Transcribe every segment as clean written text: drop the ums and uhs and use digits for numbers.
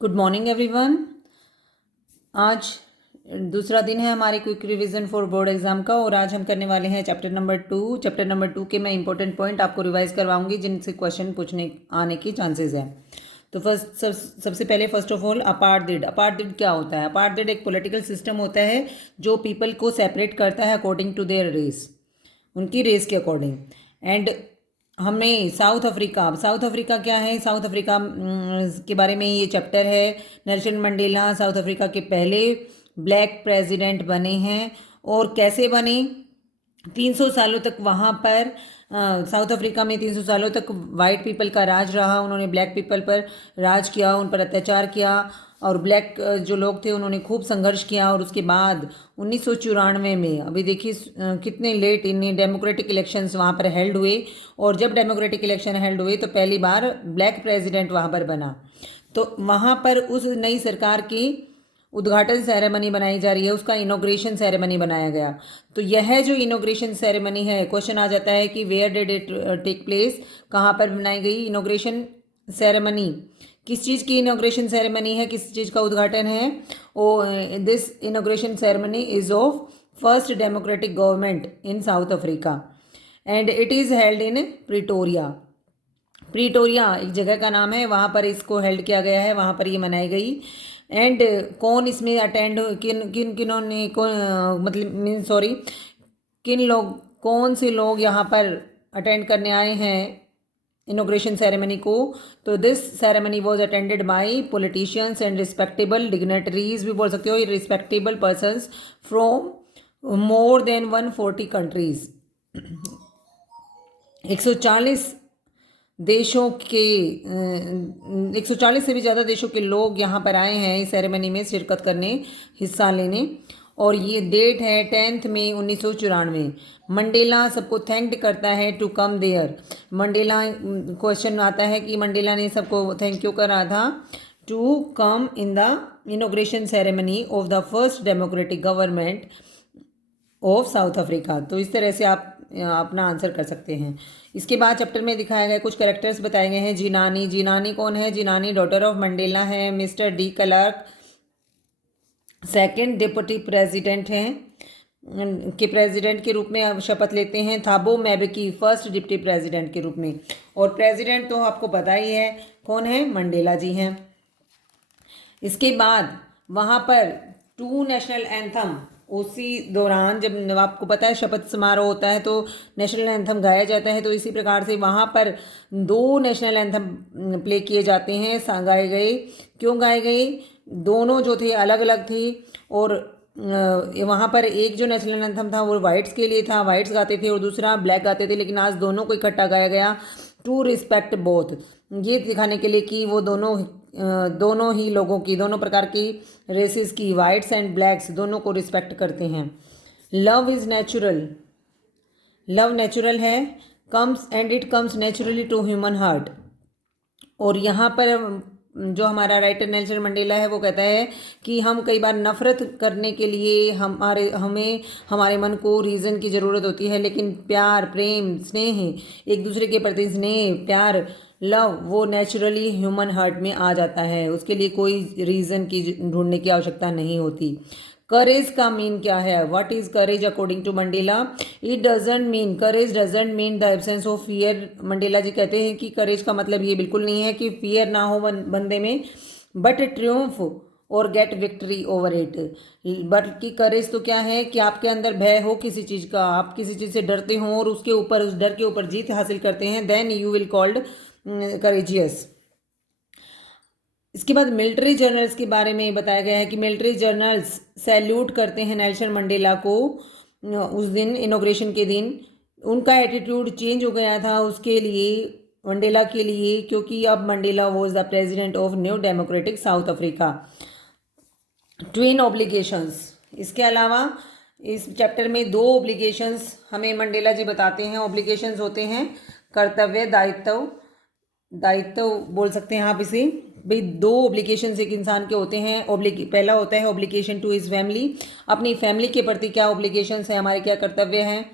Good morning everyone. आज दूसरा दिन है हमारे quick revision for board exam का और आज हम करने वाले हैं चैप्टर नंबर 2 के मैं इंपॉर्टेंट पॉइंट आपको रिवाइज करवाऊंगी जिनसे क्वेश्चन पूछने आने की चांसेस है। तो सबसे पहले फर्स्ट ऑफ ऑल अपार्टheid। अपार्टheid क्या होता है? अपार्टheid एक पॉलिटिकल सिस्टम होता है जो पीपल को सेपरेट करता है अकॉर्डिंग टू देयर रेस, उनकी रेस के अकॉर्डिंग। एंड हमें साउथ अफ्रीका क्या है? साउथ अफ्रीका के बारे में ये चैप्टर है। नेल्सन मंडेला साउथ अफ्रीका के पहले ब्लैक प्रेसिडेंट बने हैं। और कैसे बने? 300 सालों तक वहाँ पर साउथ अफ्रीका में 300 सालों तक वाइट पीपल का राज रहा। उन्होंने ब्लैक पीपल पर राज किया, उन पर अत्याचार किया और ब्लैक जो लोग थे उन्होंने खूब संघर्ष किया। और उसके बाद 1994 में, अभी देखिए कितने लेट इन डेमोक्रेटिक इलेक्शंस वहाँ पर हेल्ड हुए। और जब डेमोक्रेटिक इलेक्शन हेल्ड हुए तो पहली बार ब्लैक प्रेसिडेंट वहाँ पर बना। तो वहाँ पर उस नई सरकार की उद्घाटन सेरेमनी बनाई जा रही है, उसका इनॉग्रेशन सेरेमनी बनाया गया। तो यह जो इनॉग्रेशन सेरेमनी है, क्वेश्चन आ जाता है कि where did it take place, कहाँ पर बनाई गई इनॉग्रेशन सेरेमनी? किस चीज़ की इनॉग्रेशन सेरेमनी है, किस चीज़ का उद्घाटन है? This inauguration ceremony is of first democratic government in south Africa and it is held in Pretoria. Pretoria एक जगह का नाम है, वहाँ पर इसको हेल्ड किया गया है, वहाँ पर ये मनाई गई। एंड कौन इसमें अटेंड, किन किन किन्होंने मतलब मीन सॉरी किन लोग, कौन से लोग यहाँ पर अटेंड करने आए हैं इनॉग्रेशन सेरेमनी को? तो this ceremony was attended by politicians and respectable dignitaries भी बोल सकते हो, respectable persons from more than 140 countries. 140 देशों के 140 से भी ज़्यादा देशों के लोग यहाँ पर आए हैं इस सेरेमनी में शिरकत करने, हिस्सा लेने। और ये डेट है 10 मई 1994। मंडेला सबको थैंक्ड करता है to come there. Mandela, question आता है कि मंडेला ने सबको थैंक यू करा था to come in the inauguration ceremony of the first democratic government of South Africa. तो इस तरह से आप अपना आंसर कर सकते हैं। इसके बाद चैप्टर में दिखाया गया कुछ कैरेक्टर्स बताए गए हैं। जिनानी कौन है? जिनानी डॉटर ऑफ मंडेला है। Mister de Klerk second deputy president हैं के प्रेसिडेंट के रूप में शपथ लेते हैं। थाबो मैबकी फर्स्ट डिप्टी प्रेसिडेंट के रूप में। और प्रेसिडेंट तो आपको पता ही है कौन है, मंडेला जी हैं। इसके बाद वहाँ पर 2 नेशनल एंथम, उसी दौरान जब आपको पता है शपथ समारोह होता है तो नेशनल एंथम गाया जाता है, तो इसी प्रकार से वहाँ पर 2 नेशनल एंथम प्ले किए जाते हैं, गाए गए। क्यों गाए गए? दोनों जो थे अलग अलग थे। और वहाँ पर एक जो नेशनल एंथम था वो वाइट्स के लिए था, वाइट्स गाते थे, और दूसरा ब्लैक गाते थे, लेकिन आज दोनों को इकट्ठा गाया गया टू रिस्पेक्ट बोथ, ये दिखाने के लिए कि वो दोनों ही लोगों की, दोनों प्रकार की रेसेस की, वाइट्स एंड ब्लैक्स, दोनों को रिस्पेक्ट करते हैं। Love is natural, love natural है, comes and it comes naturally to human heart. और यहाँ पर जो हमारा राइटर नेल्सन मंडेला है वो कहता है कि हम कई बार नफ़रत करने के लिए हमें हमारे मन को रीज़न की ज़रूरत होती है, लेकिन प्यार, प्रेम, स्नेह, एक दूसरे के प्रति स्नेह, प्यार, लव, वो नेचुरली ह्यूमन हार्ट में आ जाता है, उसके लिए कोई रीज़न की ढूंढने की आवश्यकता नहीं होती। करेज का मीन क्या है? What is courage according to Mandela? It doesn't mean, courage doesn't mean the absence of fear. Mandela ji कहते हैं कि करेज का मतलब ये बिल्कुल नहीं है कि फियर ना हो बंदे में, बट ट्रियम्फ और गेट विक्ट्री ओवर इट। बल्कि करेज तो क्या है कि आपके अंदर भय हो किसी चीज़ का, आप किसी चीज़ से डरते हो और उसके ऊपर, उस डर के ऊपर जीत हासिल करते हैं, then you will called courageous. इसके बाद मिलिट्री जर्नल्स के बारे में बताया गया है कि मिलिट्री जर्नल्स सैल्यूट करते हैं नेल्सन मंडेला को। उस दिन इनॉग्रेशन के दिन उनका एटीट्यूड चेंज हो गया था उसके लिए, मंडेला के लिए, क्योंकि अब Mandela was the president of new democratic south Africa. Twin obligations, इसके अलावा इस चैप्टर में 2 ऑब्लिगेशंस हमें मंडेला जी बताते हैं। ऑब्लिगेशंस होते हैं कर्तव्य, दायित्व, दायित्व बोल सकते हैं आप इसे। भाई 2 ऑब्लिगेशंस एक इंसान के होते हैं। पहला होता है ऑब्लिगेशन टू हिज फैमिली, अपनी फैमिली के प्रति क्या ऑब्लिगेशंस है, हमारे क्या कर्तव्य हैं।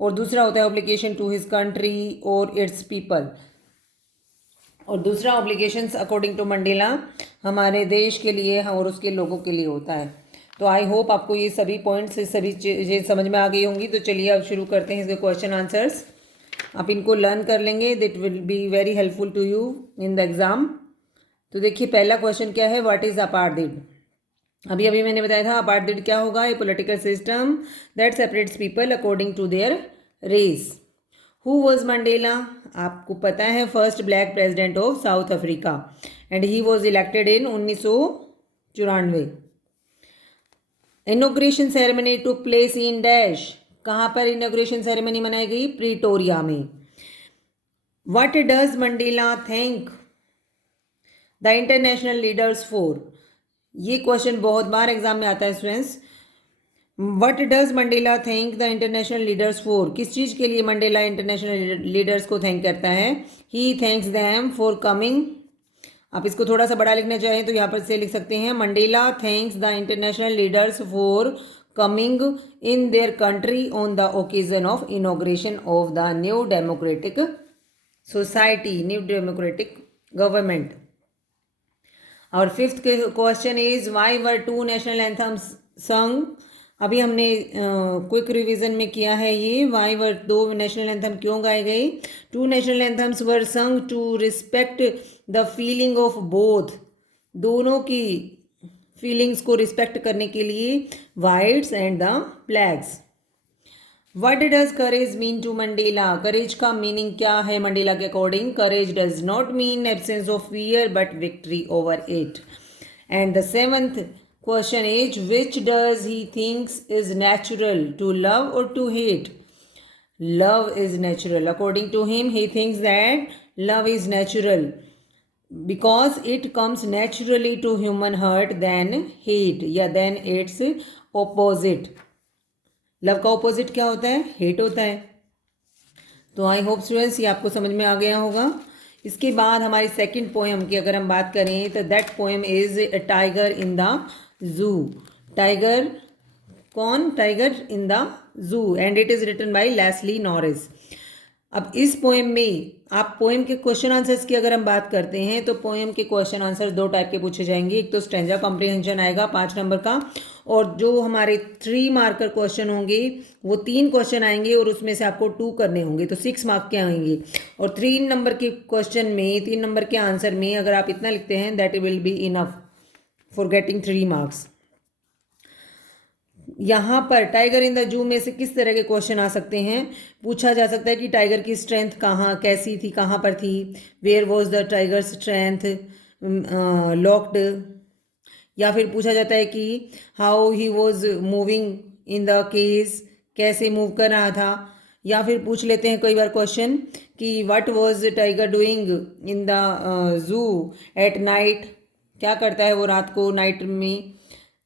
और दूसरा होता है ऑब्लिगेशन टू हिज कंट्री और इट्स पीपल, और दूसरा ऑब्लिगेशंस अकॉर्डिंग टू मंडेला हमारे देश के लिए और उसके लोगों के लिए होता है। तो आई होप आपको ये सभी पॉइंट्स सभी चीज़ें समझ में आ गई होंगी। तो चलिए अब शुरू करते हैं इसके क्वेश्चन आंसर्स। आप इनको लर्न कर लेंगे, that will be very helpful to you in the exam. तो देखिए पहला क्वेश्चन क्या है, व्हाट इज़ अपार्थाइड। अभी अभी मैंने बताया था अपार्थाइड क्या होगा, a political system that separates people according to their race. Who was Mandela, आपको पता है first black president of South Africa and he was elected in 1994। Inauguration ceremony took place in dash, कहाँ पर inauguration ceremony मनाई गई, Pretoria में। What does Mandela thank the international leaders for, ये question बहुत बार एग्जाम में आता है students. What does Mandela thank the international leaders for, किस चीज़ के लिए मंडेला इंटरनेशनल लीडर्स को थैंक करता है, ही थैंक्स दैम फॉर कमिंग। आप इसको थोड़ा सा बड़ा लिखना चाहें तो यहाँ पर से लिख सकते हैं, Mandela thanks the international leaders for coming in their country on the occasion of inauguration of the new democratic society, new democratic government. और fifth question is why were two national anthems sung, अभी हमने quick revision में किया है ये, why were दो national anthem क्यों गाए गए। To national anthems were sung to respect the feeling of both, दोनों की फीलिंग्स को रिस्पेक्ट करने के लिए, whites and the blacks. What does courage mean to Mandela? Courage का मीनिंग क्या है मंडेला के according, courage does not mean absence of fear but victory over it. And the seventh question is, which does he thinks is natural, to love or to hate? Love is natural. According to him, he thinks that love is natural because it comes naturally to human heart than hate, या then its opposite. Love का opposite क्या होता है, hate होता है। तो I hope students ये आपको समझ में आ गया होगा। इसके बाद हमारी सेकंड पोएम की अगर हम बात करें तो that poem is a tiger in the zoo. Tiger कौन, tiger in the zoo, and it is written by Leslie Norris. अब इस पोएम में आप पोएम के क्वेश्चन आंसर्स की अगर हम बात करते हैं तो पोएम के क्वेश्चन आंसर दो टाइप के पूछे जाएंगे, एक तो स्ट्रेंजा कॉम्प्रिहेंशन आएगा 5 नंबर का, और जो हमारे 3 मार्कर क्वेश्चन होंगे वो 3 क्वेश्चन आएंगे और उसमें से आपको 2 करने होंगे, तो 6 मार्क के आएंगे। और 3 नंबर के क्वेश्चन में 3 नंबर के आंसर में अगर आप इतना लिखते हैं that will be enough for getting 3 marks. यहाँ पर टाइगर इन द जू में से किस तरह के क्वेश्चन आ सकते हैं, पूछा जा सकता है कि टाइगर की स्ट्रेंथ कहाँ कैसी थी, कहाँ पर थी, where was the tiger strength locked, या फिर पूछा जाता है कि how he was moving in the cage, कैसे मूव कर रहा था, या फिर पूछ लेते हैं कई बार क्वेश्चन कि what was tiger doing in the zoo at night, क्या करता है वो रात को नाइट में।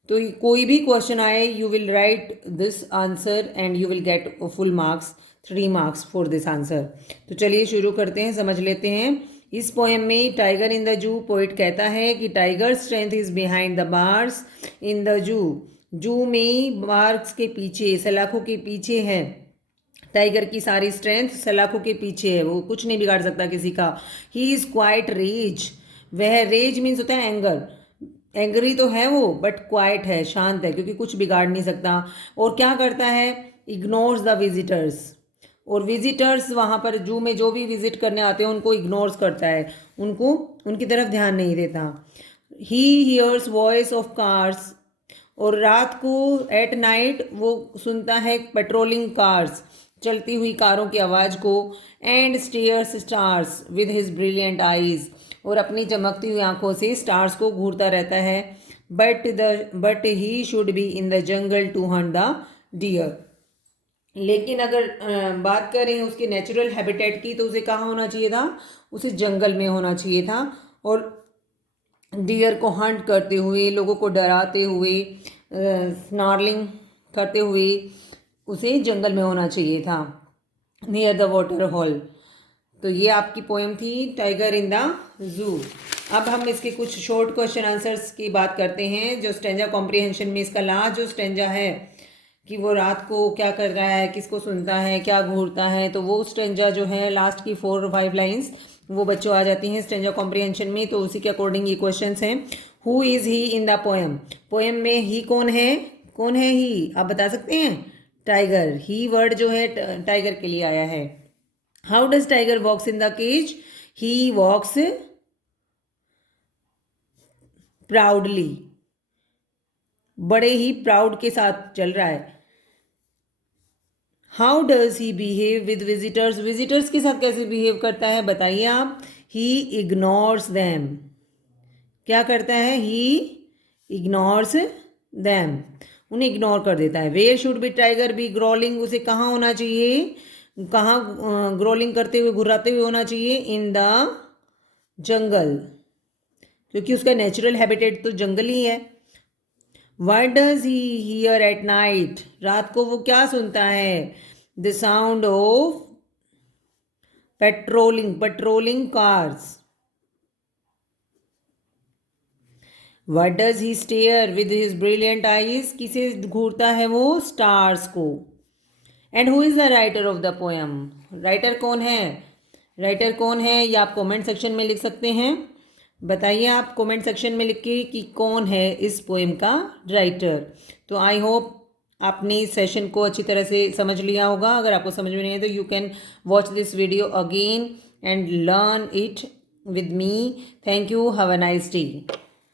तो कोई भी क्वेश्चन आए you will write this answer and you will get full marks, 3 marks for this answer. तो चलिए शुरू करते हैं, समझ लेते हैं। इस पोएम में टाइगर इन द जू पोइट कहता है कि tiger strength is behind the bars in the जू, जू में बार्स के पीछे, सलाखों के पीछे है, टाइगर की सारी स्ट्रेंथ सलाखों के पीछे है, वो कुछ नहीं बिगाड़ सकता किसी का। ही इज़ क्वाइट रेज, वह रेज मीन्स होता है एंगर, एंग्री तो है वो बट क्वाइट है, शांत है, क्योंकि कुछ बिगाड़ नहीं सकता। और क्या करता है, इग्नोर्स द विजिटर्स, और विजिटर्स वहाँ पर जू में जो भी विजिट करने आते हैं उनको इग्नोर्स करता है, उनको उनकी तरफ ध्यान नहीं देता। He hears voice of cars, और रात को एट नाइट वो सुनता है पेट्रोलिंग कार्स, चलती हुई कारों की आवाज़ को, and stairs stars with his brilliant eyes, और अपनी चमकती हुई आंखों से स्टार्स को घूरता रहता है। But he should be in the jungle to hunt the deer, लेकिन अगर बात करें उसके नेचुरल हैबिटेट की तो उसे कहाँ होना चाहिए था, उसे जंगल में होना चाहिए था, और डियर को हंट करते हुए, लोगों को डराते हुए, स्नार्लिंग करते हुए उसे जंगल में होना चाहिए था, नियर द वाटर हॉल। तो ये आपकी पोएम थी टाइगर इन द जू। अब हम इसके कुछ शॉर्ट क्वेश्चन आंसर्स की बात करते हैं, जो स्टेंजा कॉम्प्रिहेंशन में इसका लास्ट जो स्टेंजा है कि वो रात को क्या कर रहा है, किसको सुनता है, क्या घूरता है। तो वो स्टेंजा जो है लास्ट की 4 और 5 लाइन्स वो बच्चों आ जाती हैं स्टेंजा कॉम्प्रिहेंशन में। तो उसी के अकॉर्डिंग ये क्वेश्चन हैं। Who is he in the poem? Poem में ही कौन है? कौन है ही? आप बता सकते हैं? टाइगर। ही वर्ड जो है टाइगर के लिए आया है। How does tiger walks in the cage? He walks proudly, बड़े ही प्राउड के साथ चल रहा है। How does he behave with visitors? Visitors के साथ कैसे बिहेव करता है बताइए आप। He ignores them. क्या करता है? ही इग्नोर्स दैम, उन्हें इग्नोर कर देता है। Where should be tiger be growling? उसे कहाँ होना चाहिए? कहाँ ग्रोलिंग करते हुए, घुर्राते हुए होना चाहिए? इन द जंगल, क्योंकि उसका नेचुरल हैबिटेट तो जंगल ही है। What does he hear at night? रात को वो क्या सुनता है? The sound of patrolling cars. What does he stare with his brilliant eyes? किसे घूरता है वो? स्टार्स को। And who is the writer of the poem? Writer कौन है? राइटर कौन है ये आप कमेंट सेक्शन में लिख सकते हैं। बताइए आप कमेंट सेक्शन में लिख के कि कौन है इस पोएम का राइटर। तो आई होप आपने इस सेशन को अच्छी तरह से समझ लिया होगा। अगर आपको समझ में नहीं है तो you can watch this video again and learn it with me. Thank you. Have a nice day.